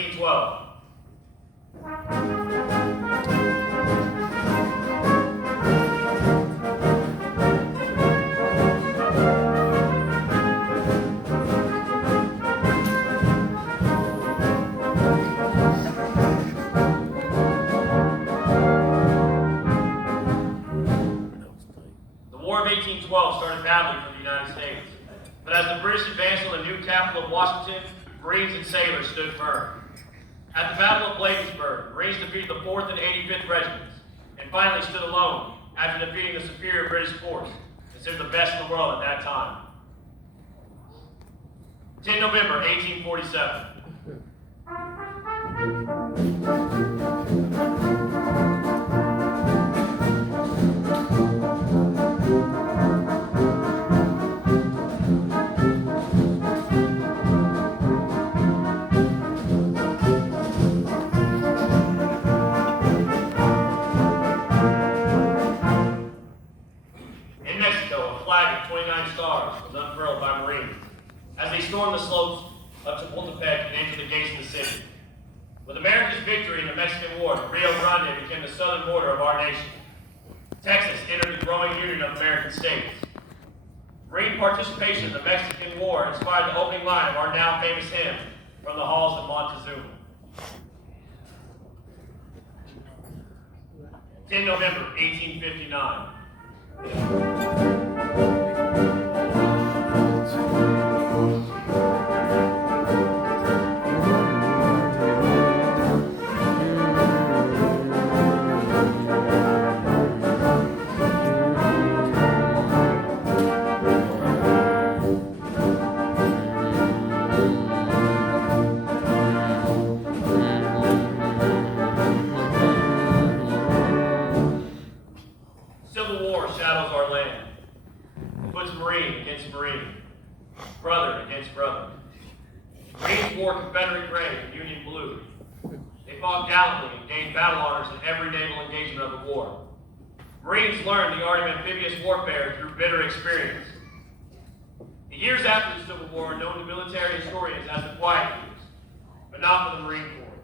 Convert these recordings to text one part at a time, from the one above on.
1812. The War of 1812 started badly for the United States, but as the British advanced on the new capital of Washington, Marines and sailors stood firm. At the Battle of Bladensburg, Marines defeated the 4th and 85th Regiments, and finally stood alone after defeating the superior British force, considered the best in the world at that time. 10 November 1847. In Mexico, a flag of 29 stars was unfurled by Marines as they stormed the slopes of Chapultepec and entered the gates of the city. With America's victory in the Mexican War, the Rio Grande became the southern border of our nation. Texas entered the growing union of American states. Marine participation in the Mexican War inspired the opening line of our now famous hymn, From the Halls of Montezuma. 10 November 1859. Civil War shadows our land. It puts Marine against Marine, brother against brother. Marines wore Confederate gray and Union blue. They fought gallantly and gained battle honors in every naval engagement of the war. Marines learned the art of amphibious warfare through bitter experience. The years after the Civil War are known to military historians as the Quiet Years, but not for the Marine Corps.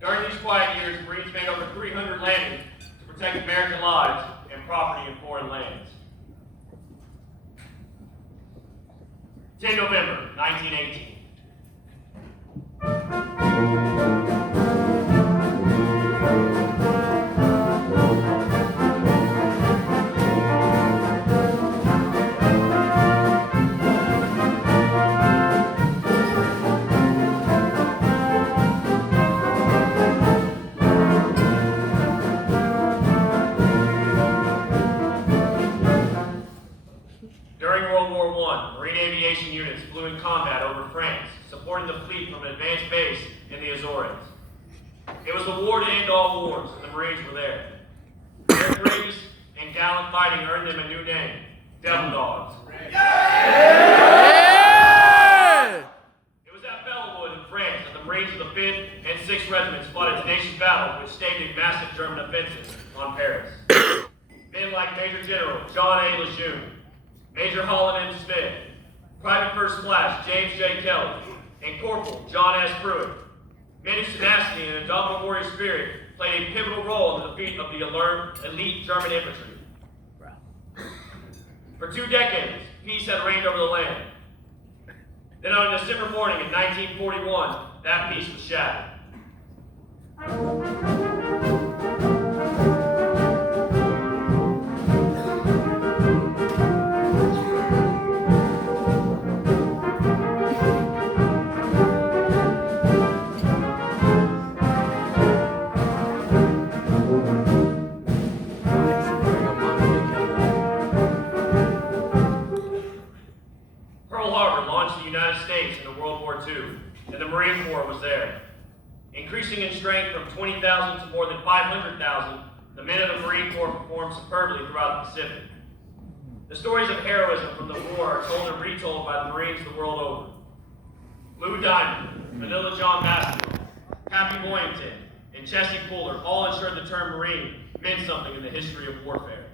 During these quiet years, Marines made over 300 landings to protect American lives and property in foreign lands. 10 November 1918. During World War I, Marine aviation units flew in combat over France, supporting the fleet from an advanced base in the Azores. It was the war to end all wars, and the Marines were there. Their courageous and gallant fighting earned them a new name, Devil Dogs. It was at Bellewood in France that the Marines of the 5th and 6th Regiments fought a tenacious battle which staged a massive German offensive on Paris. Men like Major General John A. Lejeune, Major Holland M. Smith, Private First Class James J. Kelly, and Corporal John S. Pruitt. Men whose tenacity and indomitable warrior spirit played a pivotal role in the defeat of the alert, elite German infantry. For 2 decades, peace had reigned over the land. Then on a December morning in 1941, that peace was shattered. Pearl Harbor launched the United States into World War II, and the Marine Corps was there. Increasing in strength from 20,000 to more than 500,000, the men of the Marine Corps performed superbly throughout the Pacific. The stories of heroism from the war are told and retold by the Marines the world over. Lou Diamond, Manila John Baskerville, Happy Boyington, and Chesty Puller all ensured the term Marine meant something in the history of warfare.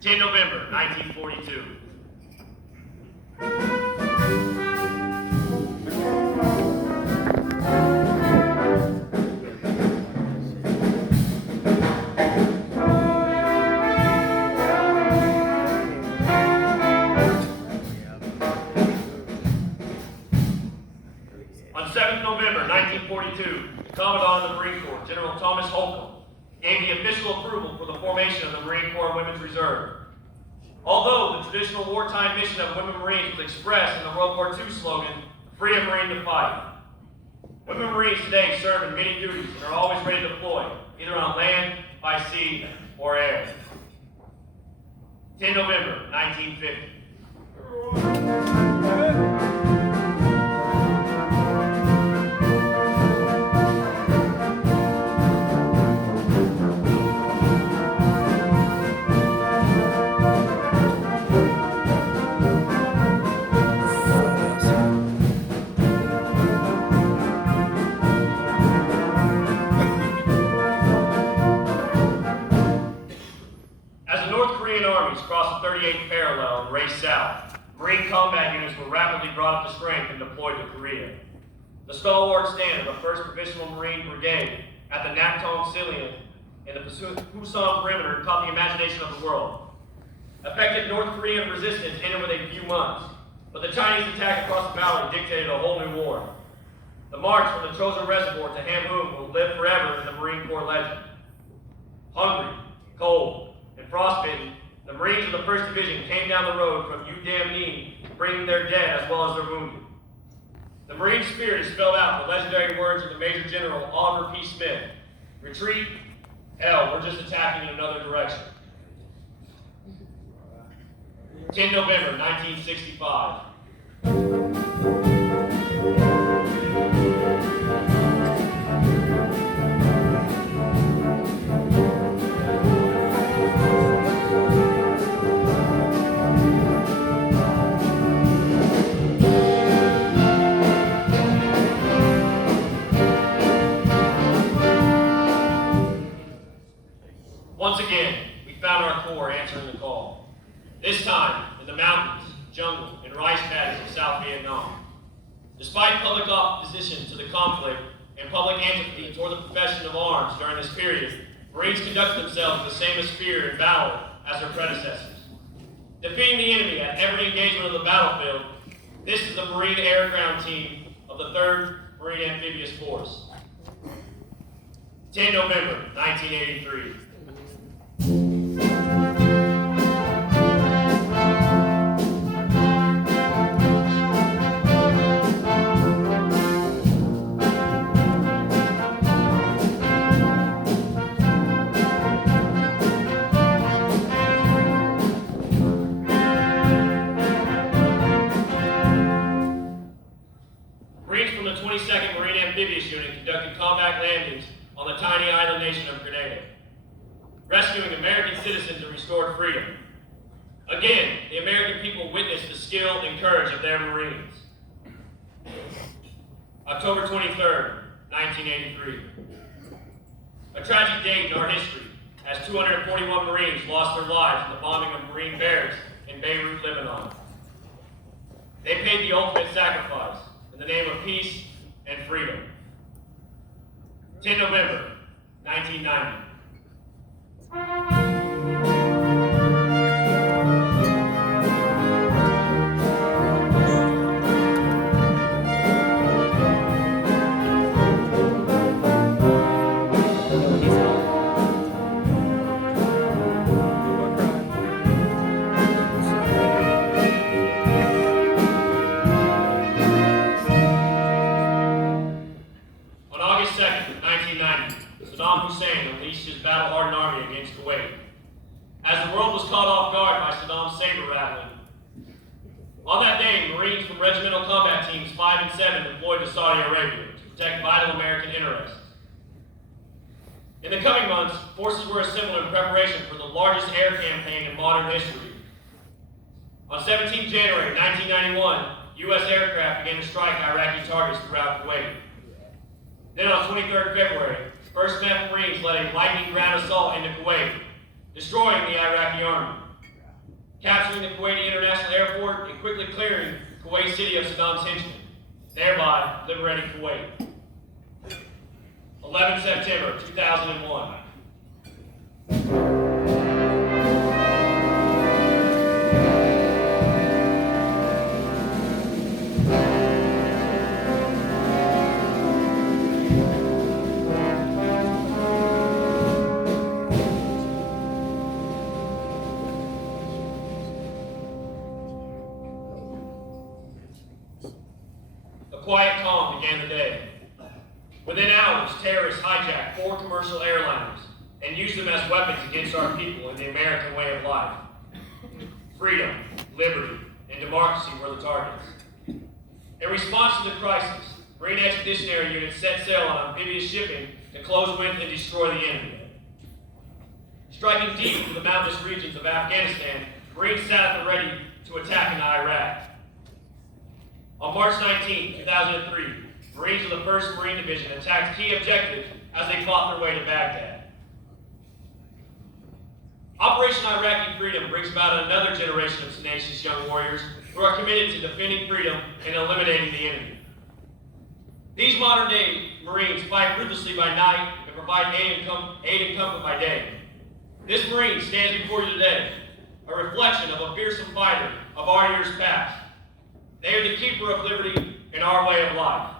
10 November 1942. On 7th November 1942, the Commandant of the Marine Corps, General Thomas Holcomb, gave the official approval for the formation of the Marine Corps Women's Reserve. Although the traditional wartime mission of women Marines was expressed in the World War II slogan, "Free a Marine to Fight," women Marines today serve in many duties and are always ready to deploy, either on land, by sea, or air. 10 November 1950. Crossed the 38th parallel and raced south. Marine combat units were rapidly brought up to strength and deployed to Korea. The stalwart stand of the 1st Provincial Marine Brigade at the Naktong Salient in the Pusan perimeter caught the imagination of the world. Effective North Korean resistance ended with a few months, but the Chinese attack across the valley dictated a whole new war. The march from the Chosin Reservoir to Hamhung will live forever in the Marine Corps legend. Hungry, cold, and frostbitten, the Marines of the 1st Division came down the road from U Dam Niem, bringing their dead as well as their wounded. The Marine spirit is spelled out in the legendary words of the Major General Oliver P. Smith: "Retreat, hell, we're just attacking in another direction." 10 November 1965. Once again, we found our Corps answering the call. This time, in the mountains, jungle, and rice paddies of South Vietnam. Despite public opposition to the conflict and public antipathy toward the profession of arms during this period, Marines conducted themselves with the same spirit and valor as their predecessors. Defeating the enemy at every engagement of the battlefield, this is the Marine Air Ground Team of the 3rd Marine Amphibious Force. 10 November 1983. Conducted combat landings on the tiny island nation of Grenada, rescuing American citizens and restored freedom. Again, the American people witnessed the skill and courage of their Marines. October 23rd, 1983. A tragic date in our history, as 241 Marines lost their lives in the bombing of Marine barracks in Beirut, Lebanon. They paid the ultimate sacrifice in the name of peace and freedom. 10 November, 1990. Saddam Hussein unleashed his battle-hardened army against Kuwait. As the world was caught off guard by Saddam's saber rattling, on that day, Marines from Regimental Combat Teams 5 and 7 deployed to Saudi Arabia to protect vital American interests. In the coming months, forces were assembled in preparation for the largest air campaign in modern history. On 17 January 1991, U.S. aircraft began to strike Iraqi targets throughout Kuwait. Then on 23rd February, 1st MEF Marines led a lightning ground assault into Kuwait, destroying the Iraqi army, capturing the Kuwaiti International Airport and quickly clearing Kuwait City of Saddam's henchmen, thereby liberating Kuwait. 11 September 2001. end the day. Within hours, terrorists hijacked 4 commercial airliners and used them as weapons against our people in the American way of life. Freedom, liberty, and democracy were the targets. In response to the crisis, Marine Expeditionary Units set sail on amphibious shipping to close with and destroy the enemy. Striking deep into the mountainous regions of Afghanistan, Marines sat at the ready to attack in Iraq. On March 19, 2003, Marines of the 1st Marine Division attacked key objectives as they fought their way to Baghdad. Operation Iraqi Freedom brings about another generation of tenacious young warriors who are committed to defending freedom and eliminating the enemy. These modern-day Marines fight ruthlessly by night and provide aid and comfort by day. This Marine stands before you today, a reflection of a fearsome fighter of our years past. They are the keeper of liberty in our way of life.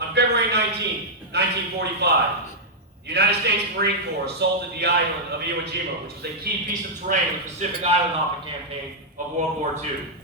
On February 19, 1945, the United States Marine Corps assaulted the island of Iwo Jima, which was a key piece of terrain in the Pacific Island hopping campaign of World War II.